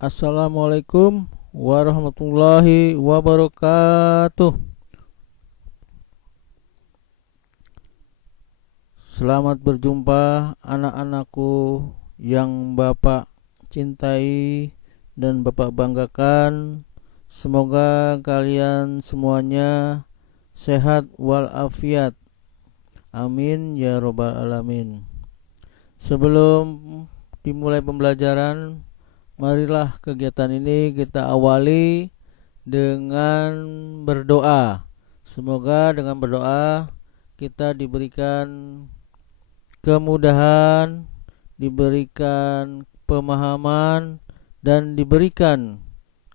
Assalamualaikum warahmatullahi wabarakatuh. Selamat berjumpa anak-anakku yang Bapak cintai dan Bapak banggakan. Semoga kalian semuanya sehat walafiat. Amin ya robbal alamin. Sebelum dimulai pembelajaran, marilah kegiatan ini kita awali dengan berdoa. Semoga dengan berdoa kita diberikan kemudahan, diberikan pemahaman, dan diberikan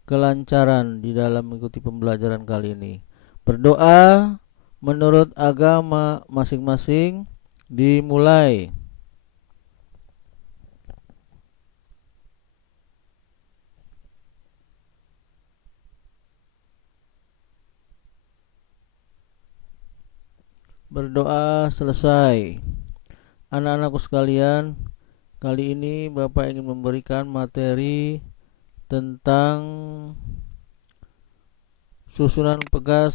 kelancaran di dalam mengikuti pembelajaran kali ini. Berdoa menurut agama masing-masing dimulai. Berdoa selesai. Anak-anakku sekalian, kali ini Bapak ingin memberikan materi tentang susunan pegas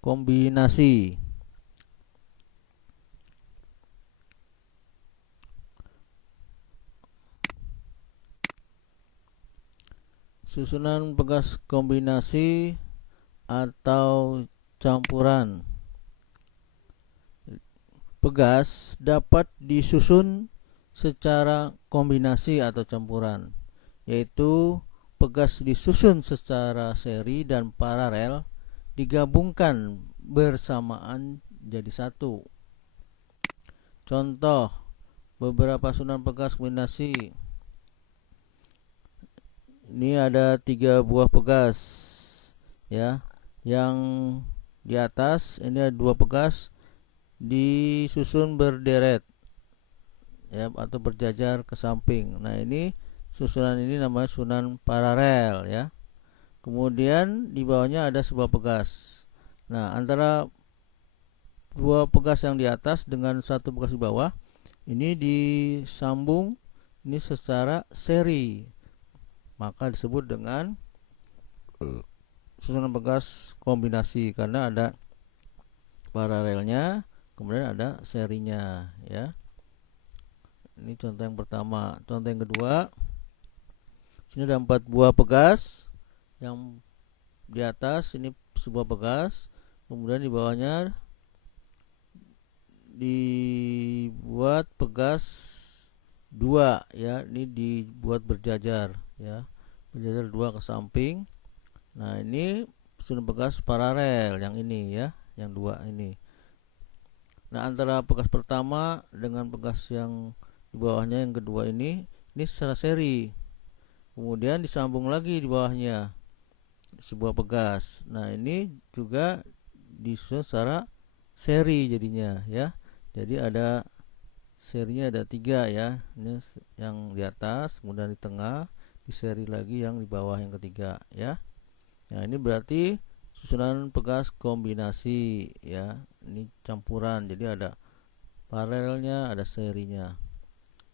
kombinasi. Susunan pegas kombinasi atau campuran. Pegas dapat disusun secara kombinasi atau campuran, yaitu pegas disusun secara seri dan paralel digabungkan bersamaan jadi satu. Contoh beberapa susunan pegas kombinasi. Ini ada 3 buah pegas, ya. Yang di atas ini ada 2 pegas disusun berderet, ya, atau berjajar ke samping. Nah, ini susunan ini namanya susunan paralel, ya. Kemudian di bawahnya ada sebuah pegas. Nah, antara 2 pegas yang di atas dengan 1 pegas di bawah ini disambung ini secara seri, maka disebut dengan susunan pegas kombinasi karena ada paralelnya, kemudian ada serinya, ya. Ini contoh yang pertama. Contoh yang kedua, sini ada 4 buah pegas. Yang di atas ini sebuah pegas, kemudian di bawahnya dibuat pegas 2, ya. Ini dibuat berjajar, ya. Berjajar 2 ke samping. Nah, ini susun pegas paralel yang ini, ya, yang 2 ini. Nah, antara pegas pertama dengan pegas yang di bawahnya yang kedua ini secara seri. Kemudian disambung lagi di bawahnya sebuah pegas. Nah, ini juga disusun secara seri jadinya, ya. Jadi ada serinya ada 3, ya. Ini yang di atas, kemudian di tengah, di seri lagi yang di bawah yang ketiga, ya. Nah, ini berarti susunan pegas kombinasi, ya. Ini campuran, jadi ada paralelnya, ada serinya.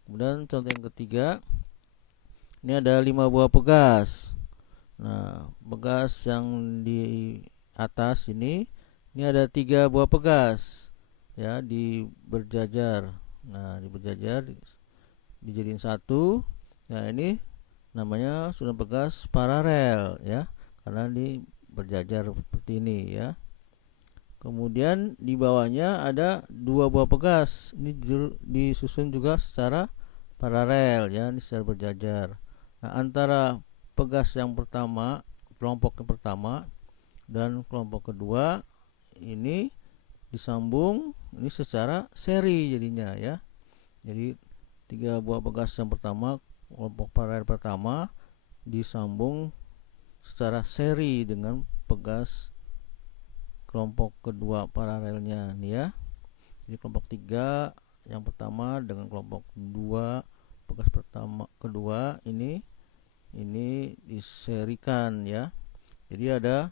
Kemudian contoh yang ketiga, ini ada 5 buah pegas. Nah, pegas yang di atas ini ada 3 buah pegas, ya, di berjajar. Nah, di berjajar dijadiin satu. Nah, ini namanya susunan pegas paralel, ya, karena di berjajar seperti ini, ya. Kemudian di bawahnya ada 2 buah pegas. Ini disusun juga secara paralel, ya, ini secara berjajar. Nah, antara pegas yang pertama, kelompok yang pertama dan kelompok kedua ini disambung ini secara seri jadinya, ya. Jadi 3 buah pegas yang pertama, kelompok paralel pertama disambung secara seri dengan pegas kelompok kedua paralelnya nih, ya. Jadi kelompok 3 yang pertama dengan kelompok 2 pegas pertama kedua ini diserikan, ya. Jadi ada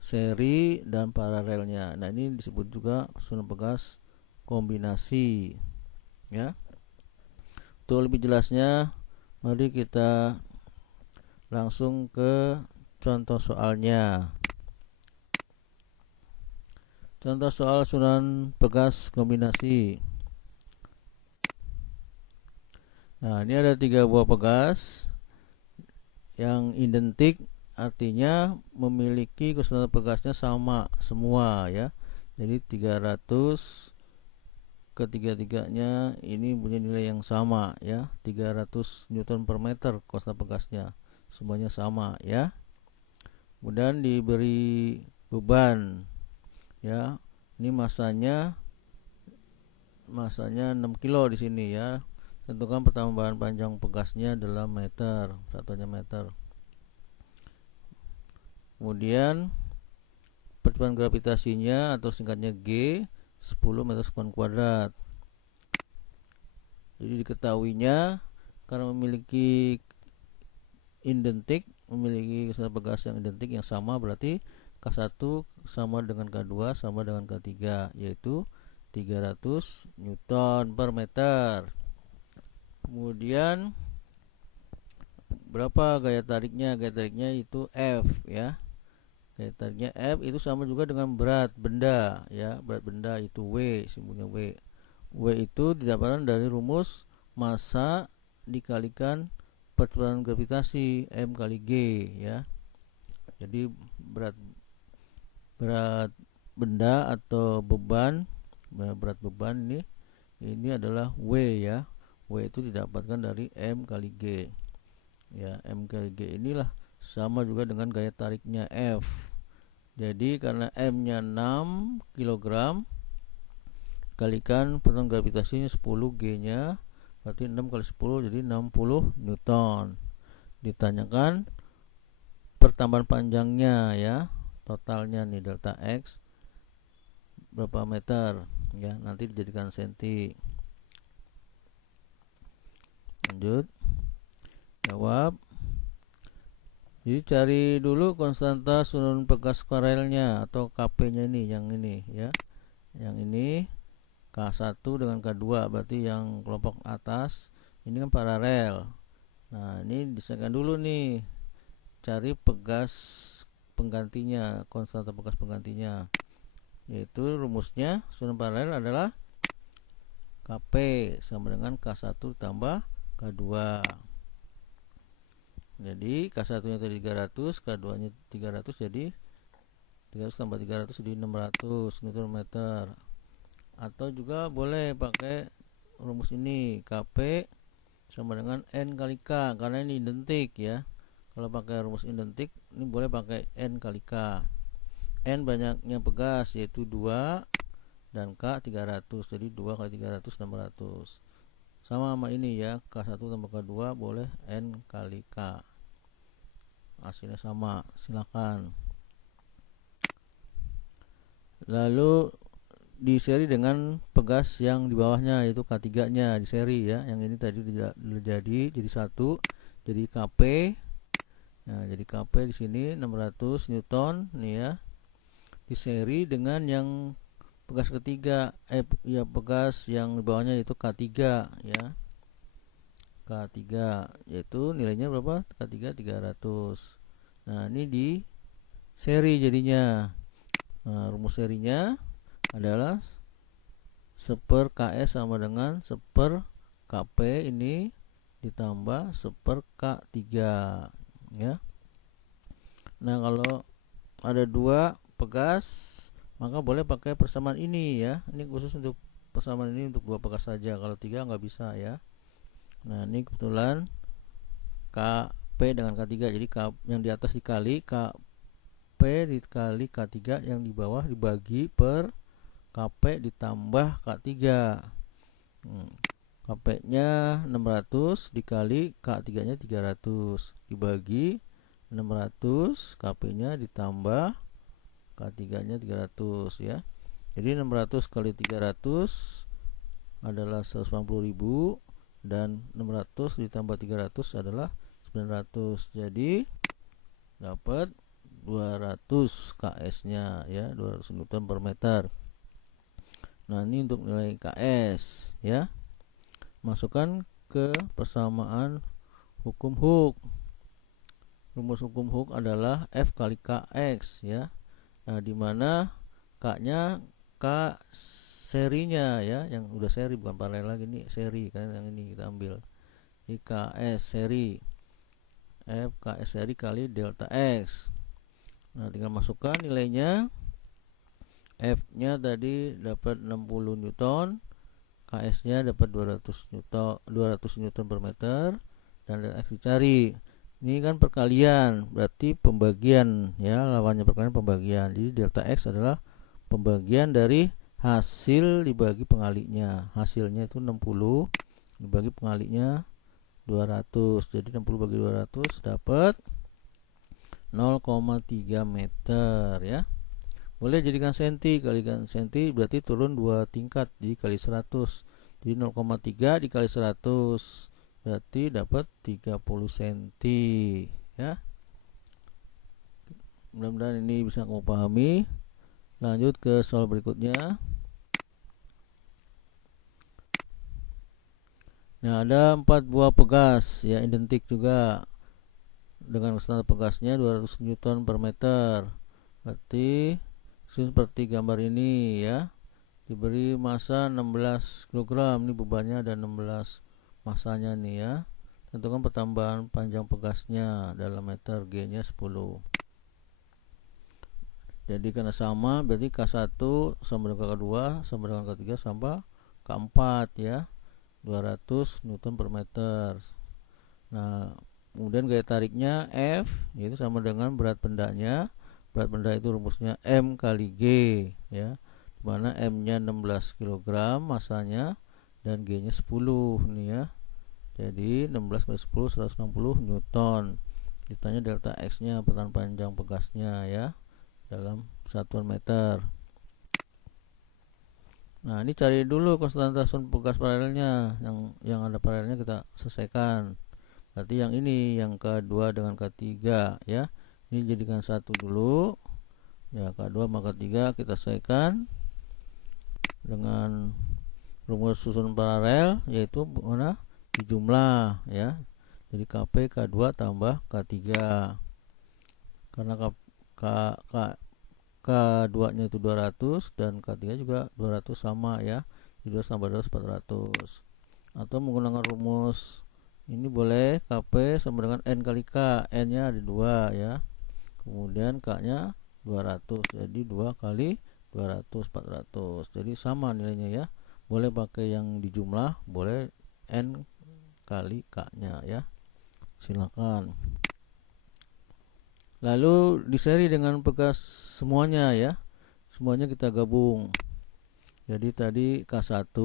seri dan paralelnya. Nah, ini disebut juga susunan pegas kombinasi, ya. Untuk lebih jelasnya Mari kita langsung ke contoh soalnya. Contoh soal susunan pegas kombinasi. Nah, ini ada 3 buah pegas yang identik, artinya memiliki kesudahan pegasnya sama semua ya. Jadi 300 ketiga-tiganya ini punya nilai yang sama ya, 300 Newton per meter kesudahan pegasnya, semuanya sama ya. Kemudian diberi beban ya, ini masanya 6 kilo di sini ya. Tentukan pertambahan panjang pegasnya dalam meter, satunya meter. Kemudian percepatan gravitasinya atau singkatnya G 10 meter sekuan kuadrat. Jadi diketahuinya karena memiliki identik, memiliki kesudahan pegas yang identik yang sama, berarti K1 sama dengan K2 sama dengan K3, yaitu 300 Newton per meter. Kemudian berapa gaya tariknya? Gaya tariknya itu F ya. Gaya tariknya F itu sama juga dengan berat benda ya. Berat benda itu W, simbolnya W. W itu didapatkan dari rumus massa dikalikan percepatan gravitasi M kali G ya. Jadi berat benda atau beban, berat beban ini adalah W ya. W itu didapatkan dari M kali G ya. M kali G inilah sama juga dengan gaya tariknya F. Jadi karena M nya 6 kg kalikan percepatan gravitasinya 10, G nya berarti 6 kali 10 jadi 60 Newton. Ditanyakan pertambahan panjangnya ya, totalnya nih delta X berapa meter ya, nanti dijadikan senti. Lanjut jawab. Jadi cari dulu konstanta susunan pegas paralelnya atau Kp nya ini, yang ini ya. Yang ini K1 dengan K2, berarti yang kelompok atas ini kan paralel. Nah, ini disediakan dulu nih, cari pegas penggantinya, konstanta pegas penggantinya, yaitu rumusnya susunan paralel adalah Kp sama dengan K1 tambah K2. Jadi K1 nya tadi 300, K2 nya 300, jadi 300 tambah 300 jadi 600 Newton meter. Atau juga boleh pakai rumus ini, Kp sama dengan N kali K, karena ini identik ya. Kalau pakai rumus identik ini boleh pakai N kali K. N banyaknya pegas yaitu 2 dan K 300, jadi 2 kali 300 600. Sama ini ya, K1 tambah K2 boleh N kali K, hasilnya sama, silakan. Lalu di seri dengan pegas yang di bawahnya, yaitu K3 nya di seri ya. Yang ini tadi jadi 1, jadi Kp. Nah, jadi Kp di sini 600 Newton nih ya, di seri dengan yang pegas ketiga, pegas yang di bawahnya yaitu K3 ya. K3 yaitu nilainya berapa? K3 300. Nah, ini di seri jadinya. Nah, rumus serinya adalah 1 Ks sama dengan 1 Kp ini ditambah 1 K3 ya. Nah, kalau ada 2 pegas maka boleh pakai persamaan ini ya. Ini khusus untuk persamaan ini untuk 2 pegas saja, kalau 3 nggak bisa ya. Nah, ini kebetulan Kp dengan K3, jadi K yang di atas dikali Kp dikali K3, yang di bawah dibagi per Kp ditambah K3. Kp nya 600 dikali K3 nya 300 dibagi 600, Kp nya ditambah K3 nya 300 ya. Jadi 600 kali 300 adalah 180.000 dan 600 ditambah 300 adalah 900. Jadi dapat 200 Ks nya ya, 200 Newton per meter. Nah, ini untuk nilai Ks ya. Masukkan ke persamaan hukum Hooke. Rumus hukum Hooke adalah F kali KX ya. Nah, dimana K-nya K serinya ya, yang udah seri bukan paralel lagi, nih seri kan, yang ini kita ambil. Ini KS seri, F KS seri kali delta X. Nah, tinggal masukkan nilainya. F-nya tadi dapat 60 Newton, KS-nya dapat 200 Newton per meter, dan X dicari. Ini kan perkalian, berarti pembagian ya, lawannya perkalian pembagian. Jadi delta X adalah pembagian dari hasil dibagi pengalinya. Hasilnya itu 60 dibagi pengalinya 200. Jadi 60 bagi 200 dapat 0,3 meter ya. Boleh jadikan senti, kalikan senti berarti turun 2 tingkat, jadi kali 100. Jadi 0,3 dikali 100 berarti dapat 30 cm ya. Mudah-mudahan ini bisa kamu pahami. Lanjut ke soal berikutnya. Nah, ada 4 buah pegas ya, identik juga dengan standar pegasnya 200 Newton per meter. Berarti seperti gambar ini ya, diberi massa 16 kg. Ini bebannya ada 16 masanya nih ya. Tentukan pertambahan panjang pegasnya dalam meter, G-nya 10. Jadi karena sama, berarti K1 sama dengan K2 sama dengan K3 sama K4 ya, 200 Newton per meter. Nah, kemudian gaya tariknya F, yaitu sama dengan berat bendanya. Berat benda itu rumusnya M kali G ya, dimana M-nya 16 kg masanya dan G-nya 10 nih ya. Jadi 16 kali 10 160 Newton. Ditanya delta X-nya, pertahanan panjang pegasnya ya, dalam satuan meter. Nah, ini cari dulu konstanta pegas paralelnya. Yang ada paralelnya kita selesaikan. Berarti yang ini, yang K2 dengan K3 ya. Ini jadikan satu dulu. Ya, K2 maka K3 kita selesaikan dengan rumus susun paralel, yaitu mana? Dijumlah ya. Jadi KP K2 tambah K3. Karena K2 nya itu 200 dan K3 juga 200 sama ya. Jadi 200 tambah 200 400. Atau menggunakan rumus ini boleh, KP sama dengan N kali K. N nya ada 2 ya. Kemudian K nya 200. Jadi 2 kali 200 400. Jadi sama nilainya ya. Boleh pakai yang dijumlah, boleh N kali K nya ya. Silakan. Lalu diseri dengan pegas semuanya ya. Semuanya kita gabung. Jadi tadi K1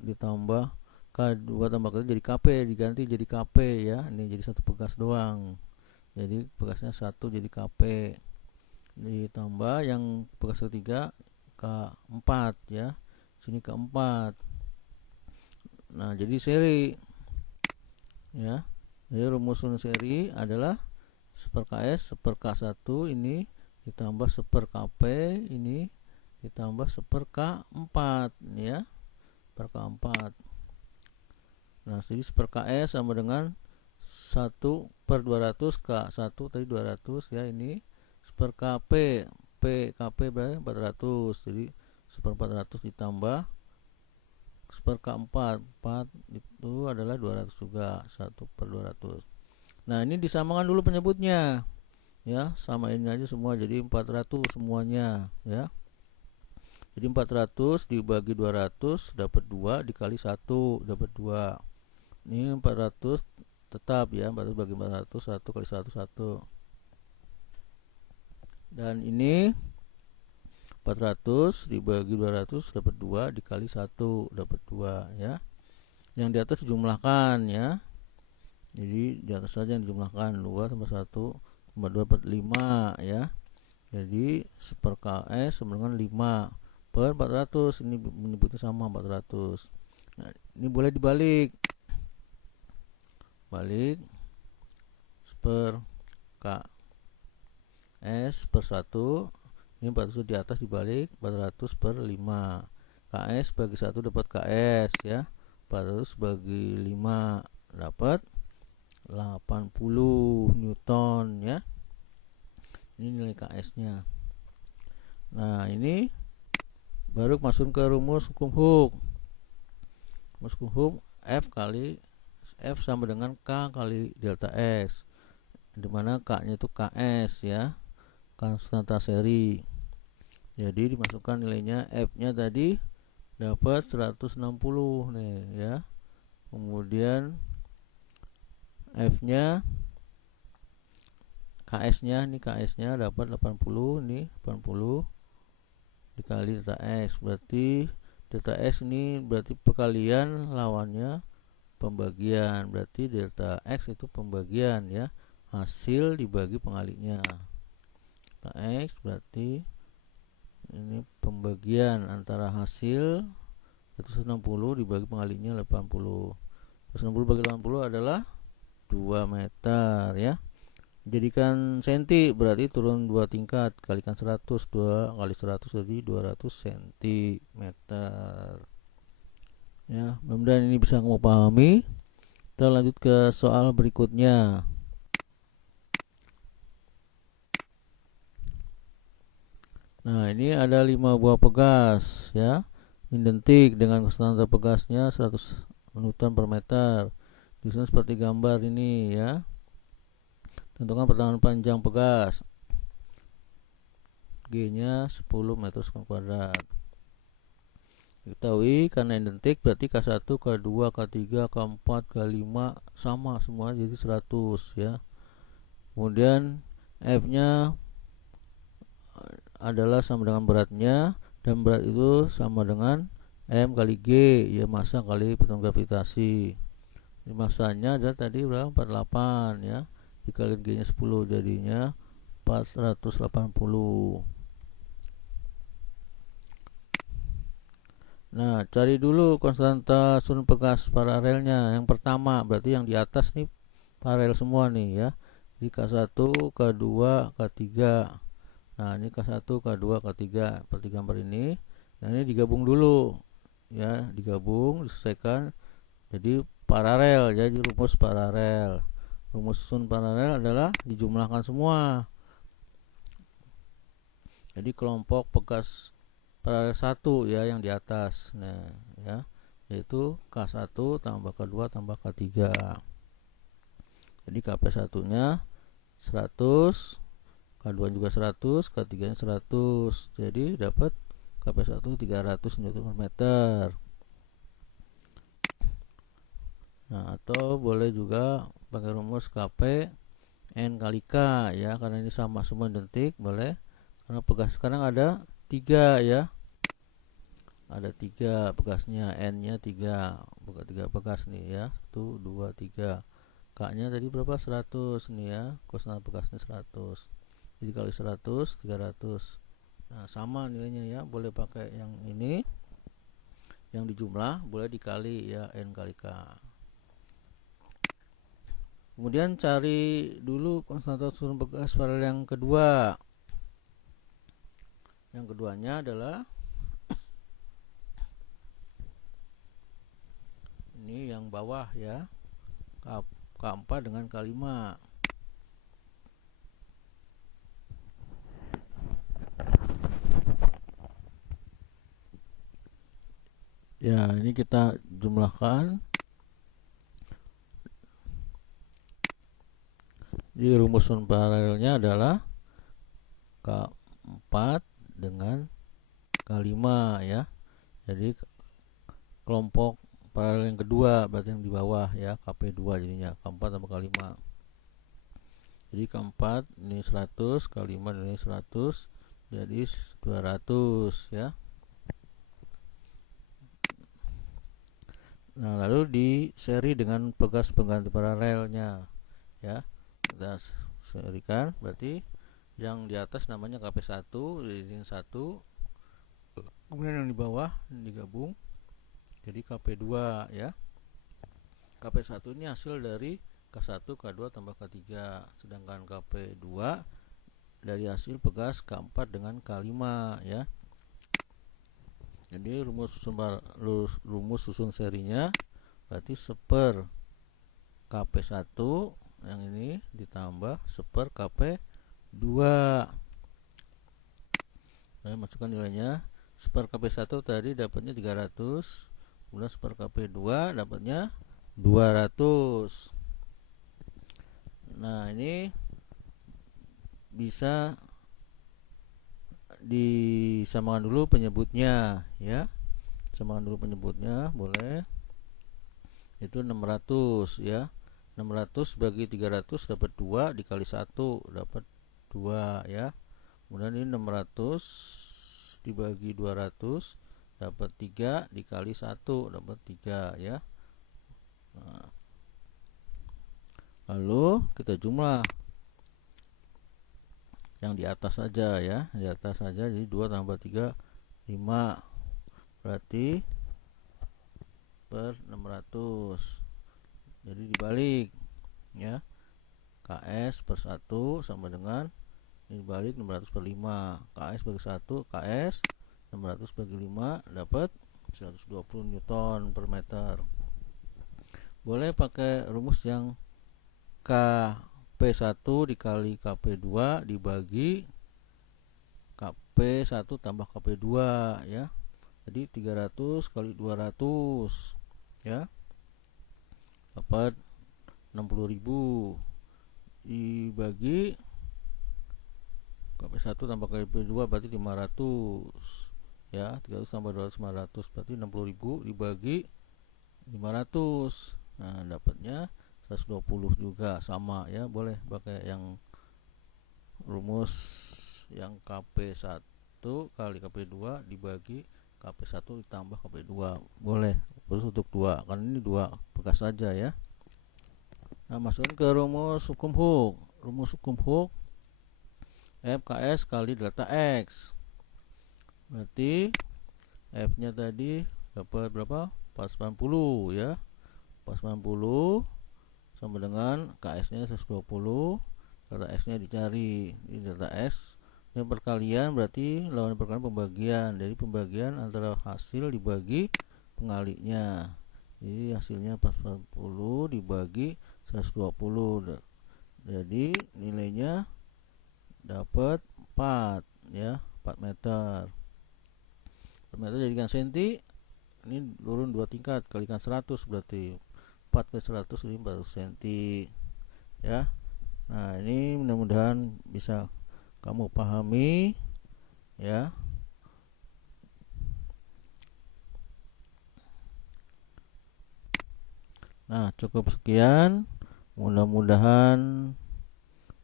ditambah K2 tambah K3 jadi KP, diganti jadi KP ya. Ini jadi satu pegas doang. Jadi pegasnya 1 jadi KP. Ditambah yang pegas ketiga K4 ya. Sini K4. Nah, jadi seri ya. Jadi rumus seri adalah seper KS seper K1 ini ditambah seper KP ini ditambah seper K4 ya, per K4. Nah, jadi seper KS sama dengan 1/200 K1 tadi 200 ya, ini seper KP KP berarti 400, jadi seper 400 ditambah seper K4 4 itu adalah 200 juga, 1/200. Nah, ini disamakan dulu penyebutnya ya, samain aja semua jadi 400 semuanya ya. Jadi 400 dibagi 200 dapat 2 dikali 1 dapat 2. Ini 400 tetap ya, 400 bagi 400 1 kali 1 1. Dan ini 400 dibagi 200 dapat 2 dikali 1 dapat 2 ya. Yang di atas dijumlahkan ya. Jadi di atas saja yang dijumlahkan, 2 tambah 1 tambah 2 dapat 5 ya. Jadi seper KS sama dengan 5 per 400, ini menyebutnya sama 400. Nah, ini boleh dibalik. Balik seper KS per 1. Ini 400 di atas dibalik, 400 per 5. KS bagi 1 dapat KS ya. 400 bagi 5 dapat 8 KS-nya. Nah, ini baru masuk ke rumus hukum Hooke. Rumus hukum Hooke F kali F sama dengan K kali delta S, dimana K nya itu KS ya, konstanta seri. Jadi dimasukkan nilainya, F nya tadi dapat 160 nih ya, kemudian F nya KS nya nih, KS nya dapat 80 nih, 80 dikali delta X, berarti delta X ini berarti perkalian, lawannya pembagian, berarti delta X itu pembagian ya, hasil dibagi pengalinya. Delta X berarti ini pembagian antara hasil 160 dibagi pengalinya 80. 160 bagi 80 adalah 2 meter ya. Jadikan senti, berarti turun 2 tingkat, kalikan 100, 2 kali 100 jadi 200 cm ya. Mudah-mudahan ini bisa kamu pahami. Kita lanjut ke soal berikutnya. Nah, ini ada 5 buah pegas ya, identik dengan konstanta pegasnya 100 Newton per meter, disusun seperti gambar ini ya. Tentukan pertahanan panjang pegas, G nya 10 meter kuadrat. Diketahui karena identik berarti K1, K2, K3, K4, K5 sama semua, jadi 100 ya. Kemudian F nya adalah sama dengan beratnya, dan berat itu sama dengan M kali G ya, massa kali pertemuan gravitasi. Massanya adalah tadi berapa? 48 ya, dikali G nya 10 jadinya 480. Nah, cari dulu konstanta susun pegas paralelnya. Yang pertama berarti yang di atas nih paralel semua nih ya. Jadi K1, K2, K3. Nah, ini K1, K2, K3 seperti gambar ini. Nah, ini digabung dulu ya, digabung, diselesaikan jadi paralel. Jadi rumus paralel. Rumus susun paralel adalah dijumlahkan semua. Jadi kelompok pegas paralel 1 ya, yang di atas. Nah, ya, yaitu K1 tambah K2 tambah K3. Jadi KP1-nya 100, K2 juga 100, K3-nya 100. Jadi dapat KP1 300 Nm. Nah, atau boleh juga pakai rumus KP N kali K ya, karena ini sama semua identik, boleh. Karena pegas sekarang ada 3 ya. Ada 3 pegasnya, N nya 3, bukan 3 pegas nih ya, 1, 2, 3. K nya tadi berapa? 100 nih ya, konstanta pegasnya 100, jadi kali 100, 300. Nah, sama nilainya ya, boleh pakai yang ini, yang dijumlah, boleh dikali ya, N kali K. Kemudian cari dulu konstanta susun pegas paralel yang kedua. Yang keduanya adalah ini yang bawah ya, K4 dengan K5. Ya, ini kita jumlahkan. Jadi rumus susun paralelnya adalah K4 dengan K5 ya. Jadi kelompok paralel yang kedua berarti yang di bawah ya, KP2 jadinya, K4 tambah K5. Jadi K4 ini 100, K5 ini 100, jadi 200 ya. Nah, lalu di seri dengan pegas pengganti paralelnya ya. Kita serikan, berarti yang di atas namanya KP1, jadi 1. Kemudian yang di bawah digabung jadi KP2 ya. KP1 ini hasil dari K1, K2 tambah K3, sedangkan KP2 dari hasil pegas K4 dengan K5 ya. Jadi rumus susun serinya berarti seper KP1 yang ini ditambah seper KP2. Saya masukkan nilainya. Seper KP1 tadi dapatnya 300, kemudian seper KP2 dapatnya 200. Nah, ini bisa disamakan dulu penyebutnya ya. Samakan dulu penyebutnya, boleh. Itu 600 ya. 600 bagi 300 dapat 2, dikali 1 dapat 2 ya. Kemudian ini 600 dibagi 200 dapat 3, dikali 1 dapat 3 ya. Nah, lalu kita jumlah yang di atas saja ya, di atas saja. Jadi 2 tambah 3 5, berarti per 600. Jadi dibalik ya, KS per 1 sama dengan ini dibalik 600 per 5, KS bagi 1, KS 600 bagi 5 dapat 120 Newton per meter. Boleh pakai rumus yang KP1 dikali KP2 dibagi KP1 tambah KP2 ya. Jadi 300 kali 200 ya, dapat 60.000 dibagi KP1 tambah KP2 berarti 500 ya. 300 tambah 200 500 berarti 60.000 dibagi 500. Nah, dapatnya 120 juga, sama ya. Boleh pakai yang rumus yang KP1 kali KP2 dibagi KP1 ditambah KP2, boleh. Terus untuk 2, kan ini 2 bekas saja ya. Nah, masukin ke rumus hukum Hooke. Rumus hukum Hooke, FKS kali delta X. Berarti F nya tadi dapat berapa? 490 ya. 490 sama dengan KS nya 120, delta X nya dicari. Ini delta X ini perkalian, berarti lawan perkalian pembagian. Jadi pembagian antara hasil dibagi pengalinya. Jadi hasilnya 440 dibagi 120. Jadi nilainya dapat 4 ya, 4 meter. 4 meter jadikan senti. Ini turun 2 tingkat, kalikan 100 berarti 4 kali 100 jadi 400 cm ya. Nah, ini mudah-mudahan bisa kamu pahami ya. Nah, cukup sekian. Mudah-mudahan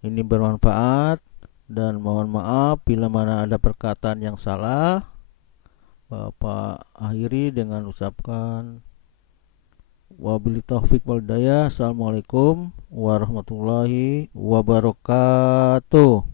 ini bermanfaat, dan mohon maaf bila mana ada perkataan yang salah. Bapak akhiri dengan ucapkan wabillahi taufik wal hidayah. Assalamualaikum warahmatullahi wabarakatuh.